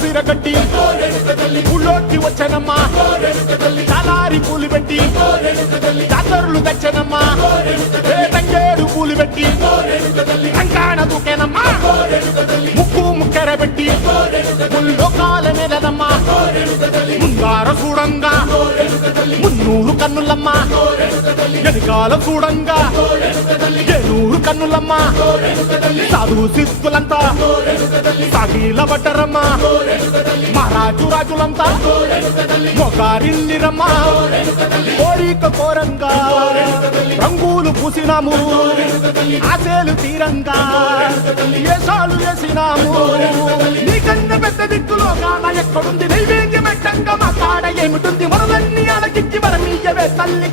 సిరగట్టి ఊళ్ళోకి వచ్చనమ్మా చాలారి పూలు పెట్టి జాతరులు తెచ్చనమ్మా తంగేడు పూలు పెట్టి రంగాణ దూకేనమ్మా ముక్కు ముక్కెర పెట్టి ముల్లోకాల మీదనమ్మా ముంగార చూడంగా మున్నూరు కన్నులమ్మా వెనకాల చూడంగా ఏనూరు కన్నులమ్మా సాధు సిద్ధులంతా సాగిల పడ్డరమ్మా మహారాజు రాజులంతా మొగారిల్లిరమ్మా కోరిక కోరంగా రంగులు పూసినాము ఆశలు తీరంగా ఏషాలు వేసినాము నీకన్నా పెద్ద దిక్కులో కాన ఎక్కడుంది నైవేద్యం పెట్టంగా మా కాడ ఏమిటుంది మనలన్నీ అలకిచ్చి వరమీయవే తల్లి